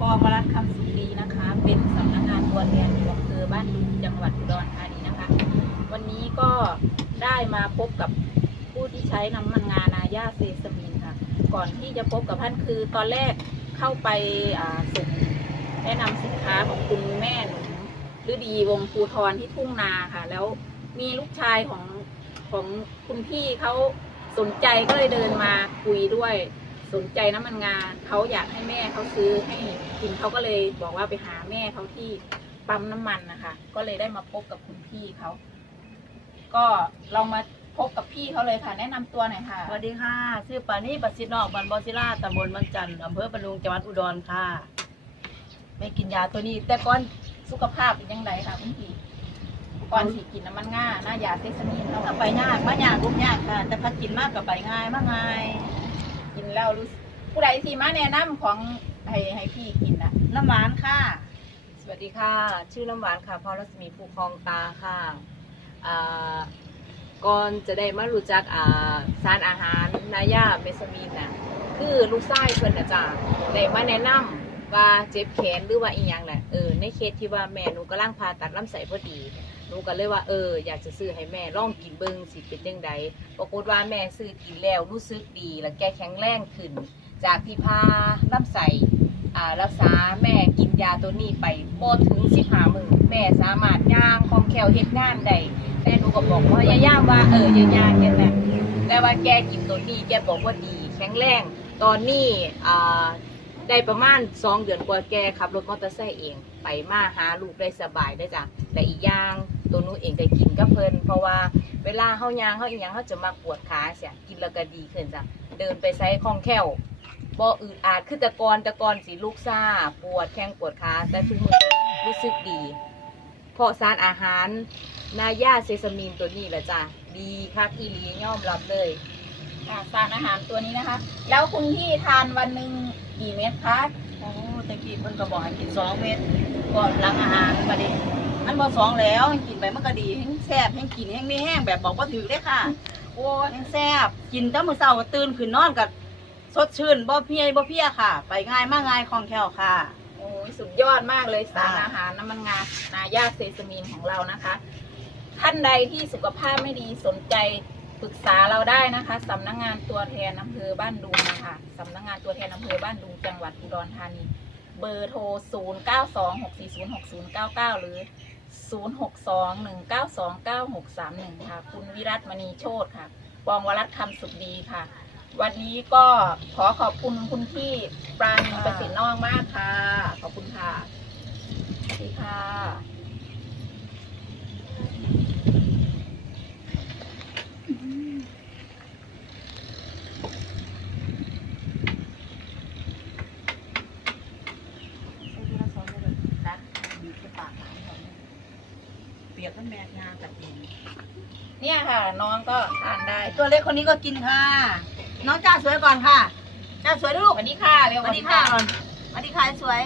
ปอวรัตคำสุขดีนะคะ เป็นสำนักงานตัวแทนอยู่อำเภอบ้านดุงจังหวัดอุดรธานีนะคะ วันนี้ก็ได้มาพบกับผู้ที่ใช้น้ำมันงานาย่าเซซามินค่ะ ก่อนที่จะพบกับท่านคือตอนแรกเข้าไปส่งแนะนำสินค้าของคุณแม่หนูฤดีวงภูทรที่ทุ่งนาค่ะ แล้วมีลูกชายของของคุณพี่เขาสนใจก็เลยเดินมาคุยด้วย สนใจน้ำมันงาเขาอยากให้แม่เขาซื้อให้กินเขาก็เลยบอกว่าไปหาแม่เขาที่ปั๊มน้ำมันนะคะ ก็เลยได้มาพบกับคุณพี่เขาก็เรามาพบกับพี่เขาเลยค่ะ แนะนำตัวหน่อยค่ะ สวัสดีค่ะชื่อปานี่ประสิทธิ์นอกบันบอซิล่าตำบลบางจันทร์อำเภอปะนุงจังหวัดอุดรค่ะ ไม่กินยาตัวนี้ แต่ก่อนสุขภาพเป็นยังไงคะคุณพี่ก่อนสิกินน้ำมันง่าหน้ายาเซซามินเราก็ไปยากมายากรุกยากค่ะ แต่พักกินมากกับไปง่ายมากง่าย กินแล้วรู้สึกผู้ใดที่มาแนะนำของให้ให้พี่กินอะน้ำหวานค่ะ สวัสดีค่ะ ชื่อน้ำหวานค่ะพรรัศมีภูคลองตาค่ะอ่าก่อนจะได้มารู้จักอ่าสารอาหารนายาเมซามีนนะคือลูกไส้เพิ่นนะจ๊ะได้มาแนะนำ ว่าเจ็บแขนหรือว่าอีหยังแหละเออในเคสที่ว่าแม่หนูกำลังผ่าตัดลำไส้พอดีหนูก็เลยว่าเอออยากจะซื้อให้แม่ลองกินเบิ่งสิเป็นยังไงปรากฏว่าแม่ซื้อกินแล้วรู้สึกดี และแกแข็งแรงขึ้น จากที่พาลำไส้อ่ารักษาแม่กินยาตัวนี้ไปบ่ถึงสิบห้ามือแม่สามารถย่างคล่องแคล่วเฮ็ดงานได้แต่หนูก็บอกว่าอย่าย่างว่าเอออย่าย่างแค่นั้นแต่ว่าแกกินตัวนี้แกบอกว่าดีแข็งแรงตอนนี้อ่า ได้ประมาณสองเดือนกว่าแกขับรถมอเตอร์ไซค์เอง ไปมาหาลูกได้สบายได้จ้ะและอีกอย่างตัวนู้เองก็กินกับเพลิน เพราะว่าเวลาเฮายางเฮาอีหยังเฮาจะมาปวดขาเสียกินแล้วก็ดีขึ้นจ้ะเดินไปไซคล่องแคล่วบ่อืดอาดคือต่ก่อนต่ก่อนสิลูกซ่า ปวดแข้งปวดขาแต่ทุกมือรู้สึกดี เพราะสารอาหาร นายาเซซามีนตัวนี้แหละจ้ะดีคักอีหลียอมรับเลย อ่าสารอาหารตัวนี้นะคะ แล้วคุณพี่ทานวันหนึ่งกี่เม็ดคะโอ้ตะกี้เพิ่นก็บอกให้กินสองเม็ดก่อนหลังอาหารก็ดีอันบ่สองแล้วกินไปมันก็ดีแห้งแซ่บแห้งกินแห้งไม่แห้งแบบบอกว่าถือได้อค่ะ โอ้ยแห้งแซ่บกินแต่มื้อเช้าก็ตื่นขึ้นนอนกับสดชื่นบ่เพลียบ่เพลียค่ะ ไปง่ายมากง่ายคล่องแคล่วค่ะ โอ้ยสุดยอดมากเลยสารค่ะอาหารน้ำมันงานาย่าเซซามีนของเรานะคะ ท่านใดที่สุขภาพไม่ดีสนใจ ปรึกษาเราได้นะคะสำนักงานตัวแทนอำเภอบ้านดุงนะคะสำนักงานตัวแทนอำเภอบ้านดุงจังหวัดอุดรธานี เบอร์โทร 0 9 2 6 4 0 6 0 9 9 หรือ 0 6 2 1 9 2 9 6 3 1 ค่ะ คุณวิรัตมณีโชตค่ะปองวรัตคำสุขดีค่ะ วันนี้ก็ขอขอบคุณคุณพี่ปราณีประสิทธิ์นอกมากค่ะ ขอบคุณค่ะสวัสดีค่ะ เปี ยกมันแมกงากัดเองเนี่ยค่ะ น้องก็ทานได้ตัวเล็กคนนี้ก็กินค่ะ น้องจ้าสวยก่อนค่ะจ้าสวยด้วยลูสกวัสดีค่ะเร็วสวัสดีค่ะก่อนสวัสดีค่ะสวย